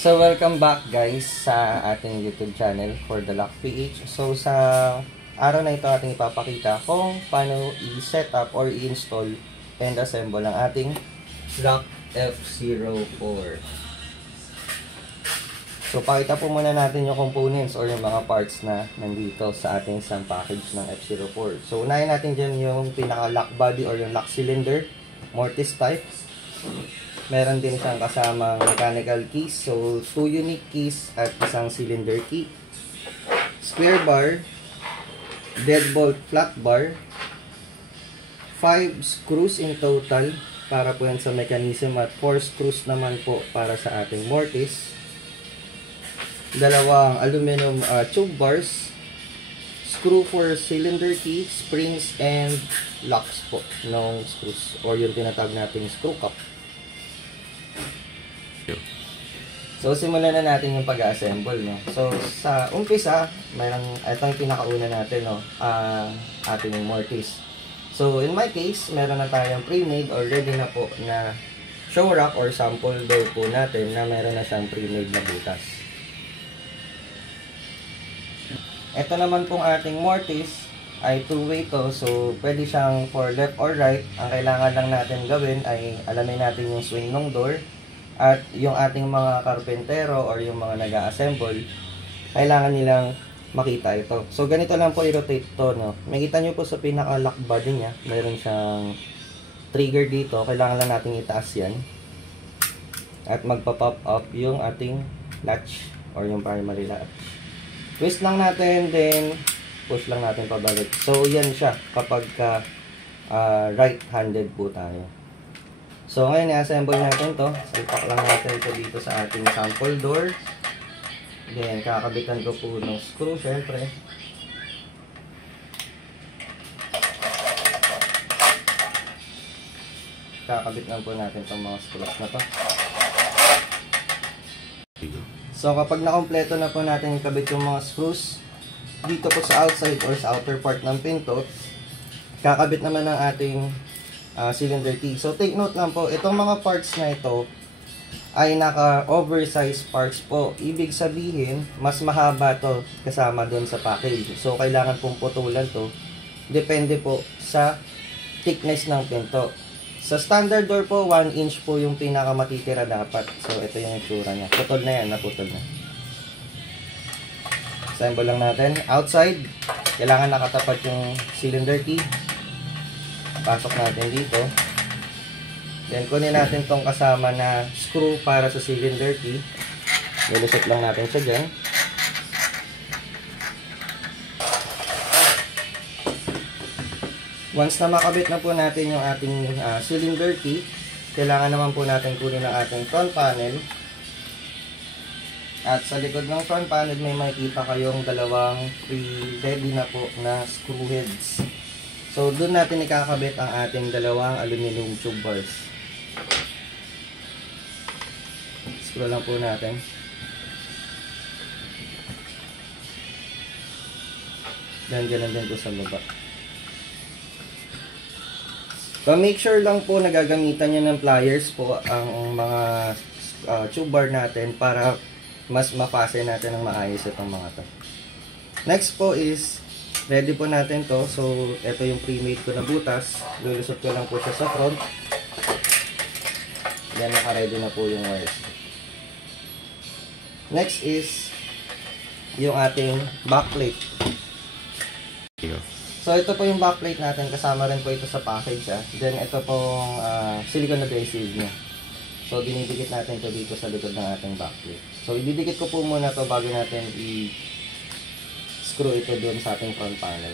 So, welcome back guys sa ating YouTube channel for the Lock PH. So, sa araw na ito ating ipapakita kung paano i-set up or i-install and assemble ang ating Lock F04. So, pakita po muna natin yung components or yung mga parts na nandito sa ating isang package ng F04. So, unahin natin dyan yung pinaka-lock body or yung lock cylinder, mortise type. Meron din siyang kasamang mechanical keys. So, 2 unique keys at isang cylinder key. Square bar, deadbolt flat bar, 5 screws in total para po yan sa mechanism at 4 screws naman po para sa ating mortise. Dalawang aluminum tube bars, screw for cylinder key, springs, and locks po ng screws or yung tinatawag nating screw cap. So, simulan na natin yung pag-assemble, no? So, sa umpisa, ito yung pinakauna natin, no? Ating mortise. So, in my case, meron na tayong pre-made or ready na po na show rack or sample door po natin na meron na siyang pre-made na butas. Ito naman pong ating mortise ay two-way to. So, pwede siyang for left or right. Ang kailangan lang natin gawin ay alamin natin yung swing ng door. At yung ating mga karpentero or yung mga nag-a-assemble, kailangan nilang makita ito. So, ganito lang po i-rotate to, no? Makita nyo po sa pinaka-lock body niya, mayroon siyang trigger dito. Kailangan lang natin itaas yan. At magpa-pop up yung ating latch or yung primary latch. Twist lang natin, then push lang natin pabalik. So, yan siya kapag right-handed po tayo. So, ngayon, i-assemble natin to. Salpak lang natin ito dito sa ating sample door. Then, kakabitan ko po ng screw, syempre. Kakabit lang po natin itong mga screws na to. So, kapag nakompleto na po natin ikabit yung mga screws, dito po sa outside or sa outer part ng pinto, kakabit naman ng ating cylinder key. So, take note lang po, itong mga parts na ito ay naka-oversized parts po. Ibig sabihin, mas mahaba to kasama doon sa package. So, kailangan pong putulan to. Depende po sa thickness ng pinto. Sa standard door po, 1 inch po yung pinakamatitira dapat. So, ito yung itsura niya. Putol na yan, naputol na. Assemble lang natin. Outside, kailangan nakatapat yung cylinder key. Pasok natin dito. Then, kunin natin tong kasama na screw para sa cylinder key. Nilusot lang natin siya dyan. Once na makabit na po natin yung ating cylinder key, kailangan naman po natin kunin ang ating front panel. At sa likod ng front panel, may makikita kayong dalawang pre-ready na po na screw heads. So, doon natin ikakabit ang ating dalawang aluminum tube bars. Screw lang po natin. Then, ganun din po sa baba. So, make sure lang po na gagamitan nyo ng pliers po ang mga tube bar natin para mas mapase natin ng maayos itong mga to. Next po is ready po natin to. So, ito yung pre-made ko na butas. Lulusot ko lang po siya sa front. Then, naka-ready na po yung wires. Next is yung ating backplate. So, ito po yung backplate natin. Kasama rin po ito sa package. Then, ito pong silicone adhesive niya. So, dinidikit natin ito dito sa likod ng ating backplate. So, ididikit ko po muna ito bago natin screw ito doon sa ating front panel.